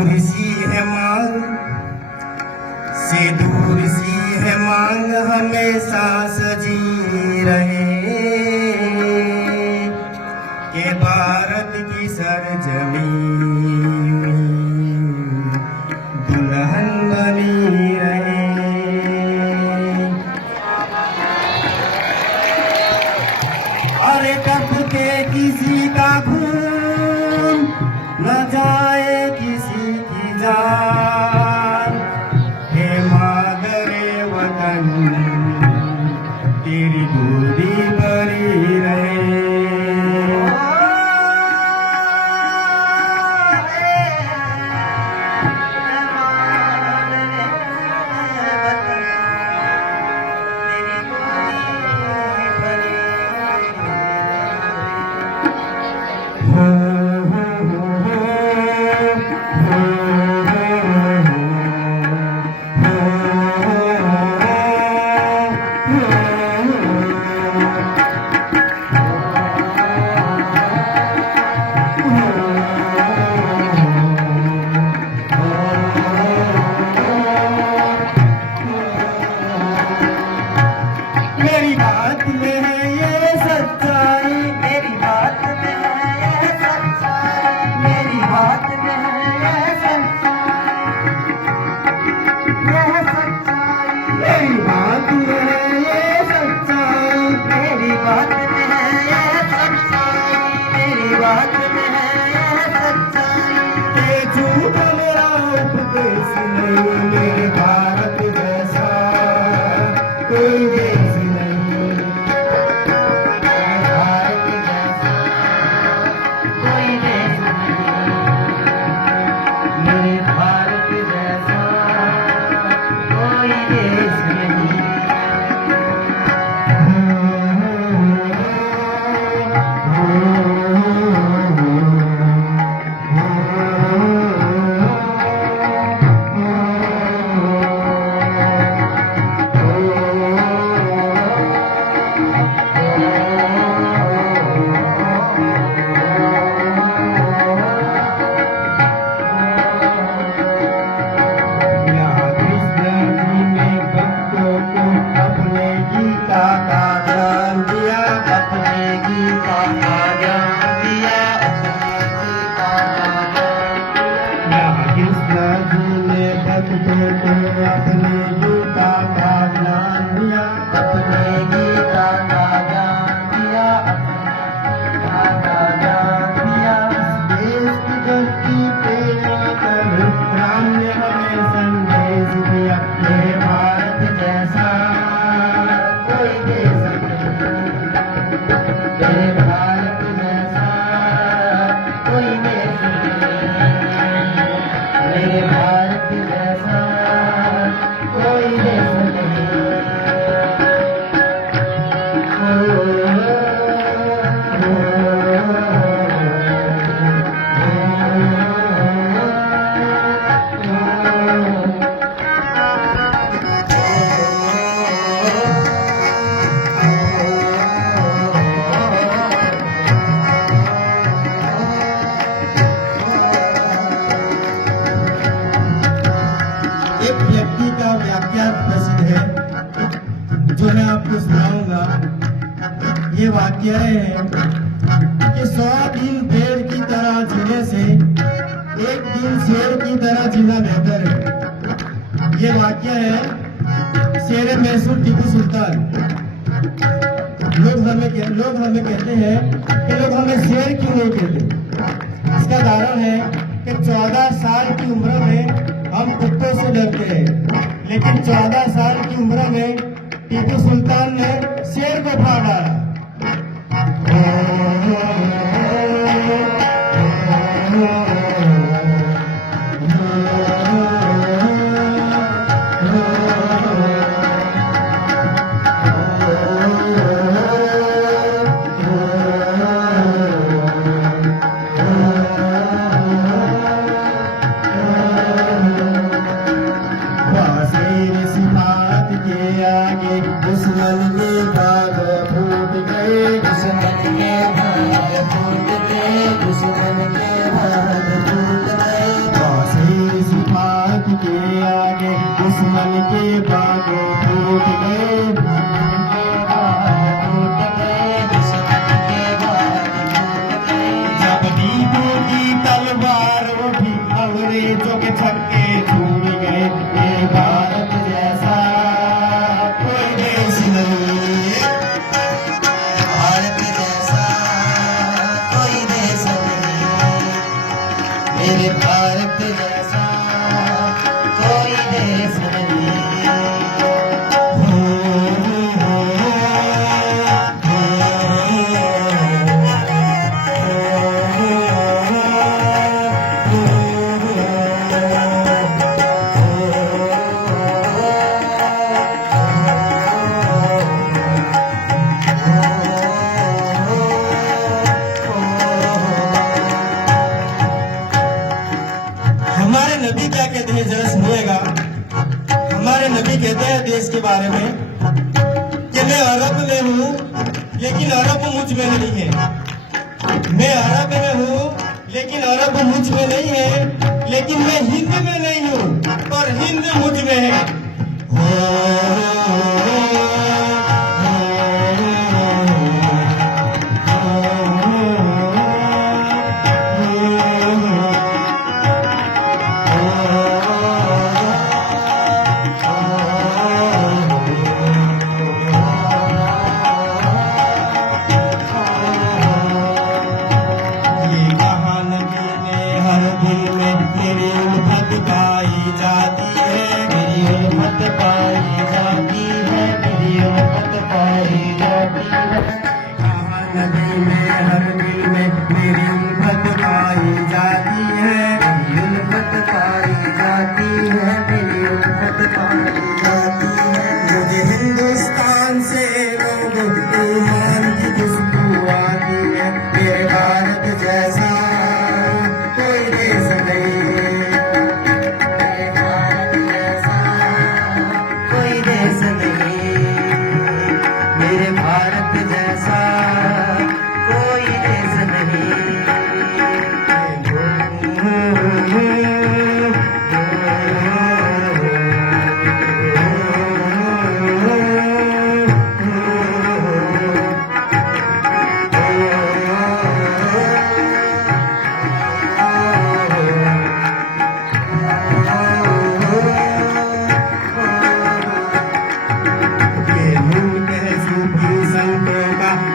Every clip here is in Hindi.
दूर सी है मांग, से दूर सी है मांग हमेशा सजी रहे कि भारत की सरजमीं दुल्हन बनी रहे। अरे कब के किसी का खून न जाए किसी की जान, हे मादरे वतन तेरी गोदी भरी रहे। मेरी बात में है ये सच्चाई, मेरी बात में है ये सच्चाई, मेरी बात में है ये सच्चाई, ये सच्चाई, मेरी बात में है ये सच्चाई, मेरी बात में है ये सच्चाई, मेरी बात में है ये सच्चाई। ये झूठ मेरा उपदेश नहीं, मेरे भारत जैसा कोई देश नहीं, भारत जैसा कोई देश नहीं, मेरे भारत जैसा कोई देश नहीं। जो मैं आपको सुनाऊंगा ये वाक्य है कि 100 दिन पेड़ की तरह जीने से एक दिन शेर की तरह जीना बेहतर है। ये वाक्य है शेर मैसूर टीपू सुल्तान। लोग हमें कहते हैं कि लोग हमें शेर क्यों नहीं कहते। इसका कारण है कि 14 साल की उम्र में हम कुत्तों से डरते हैं, लेकिन 14 साल की उम्र में टीपू सुल्तान ने शेर को फाड़ डाला। दुश्मन के भाग फूट गए, दुश्मन के भाग मेरे भारत जैसा कोई देश नहीं। हमारे नबी क्या कहते हैं जरा सुनिएगा। हमारे नबी कहते हैं देश के बारे में कि मैं अरब में हूँ लेकिन अरब मुझ में नहीं है। मैं अरब में हूँ लेकिन अरब मुझ में नहीं है, लेकिन मैं हिंद में नहीं हूँ और हिंद मुझ में है। पाई जाती है, मेरी उल्फत पाई जाती है, मेरी उल्फत पाई जाती है। कहाँ नदी में हर दिल में मेरी उल्फत पाई जाती है, मेरी उल्फत पाई जाती है, मेरी उल्फत पाई जाती है। मुझे हिंदुस्तान से लोग ईमान की खुशबू आती है। मेरे भारत जैसा कोई देश नहीं। मेरे भारत जैसा कोई देश नहीं।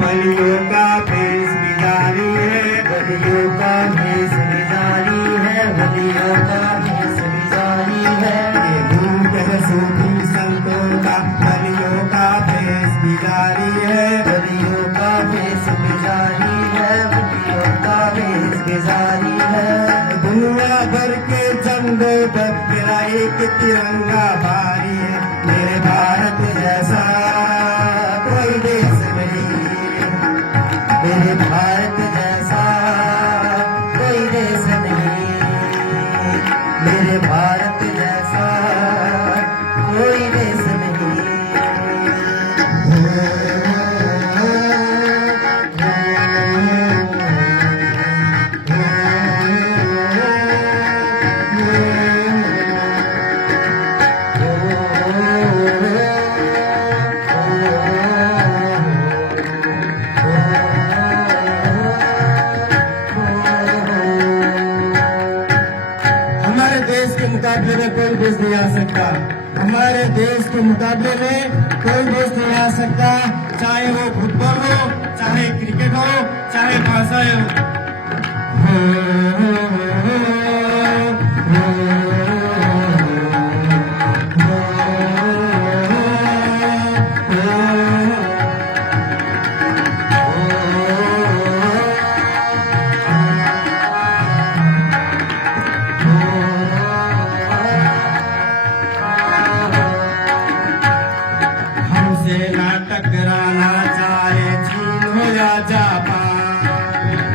बलियों का भेष भी जारी है, बलियों का भेष भी जारी है, बलियों का भेष भी जारी है। ये भूख है सूफी संतों का, बलियों का भेष भी जारी है, बलियों का भेष भी जारी है, बलियों का भेष भी जारी है। दुनिया भर के झंडों पर मेरा एक तिरंगा भारी है। मेरे भारत जैसा कोई देश नहीं। मेरे भारत जैसा कोई देश नहीं। मेरे भारत जैसा कोई देश नहीं। हमारे देश के मुकाबले में कोई देश नहीं आ सकता। हमारे देश के मुकाबले में कोई देश नहीं आ सकता, चाहे वो फुटबॉल हो, चाहे क्रिकेट हो, चाहे भाषा हमसे ना टकराना, चाहे चीन हो या जापान।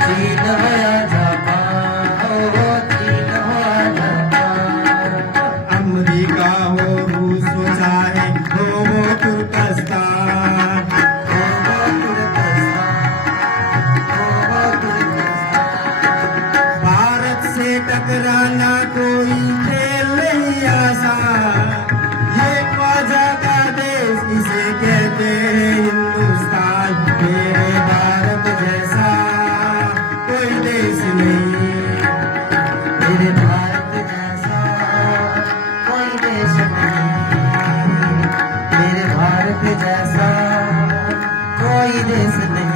चीन हो या जापान, हो चीन हो या जापान। अमेरिका हो, रूस हो, चाहे हो वो तुर्कस्तान। हो तुर्कस्तान, हो तुर्कस्तान। भारत से टकराना कोई खेल नहीं आसान। ये ख्वाजा का देश, इसे कहते हैं हिंदुस्तान। मेरे भारत जैसा कोई देश नहीं। मेरे भारत जैसा कोई देश नहीं। मेरे भारत जैसा कोई देश नहीं।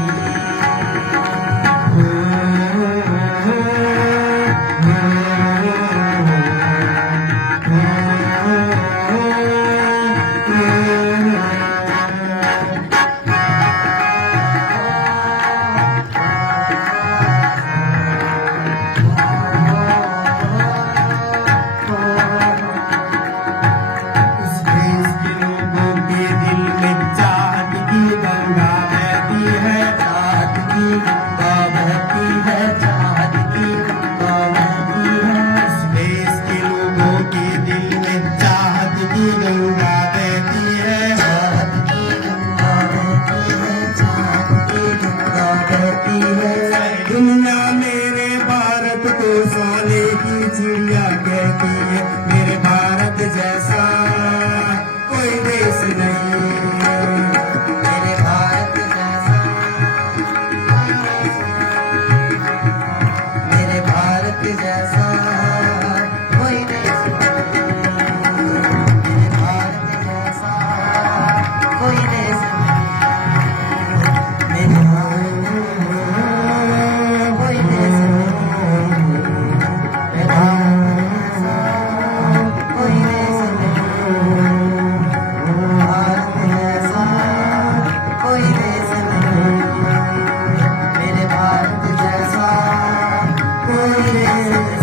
जैसा कोई नहीं मेरे भारत जैसा कोई नहीं मेरे भारत कोई नहीं मेरे भारत जैसा कोई नहीं भारत जैसा कोई नहीं मेरे भारत जैसा कोई नहीं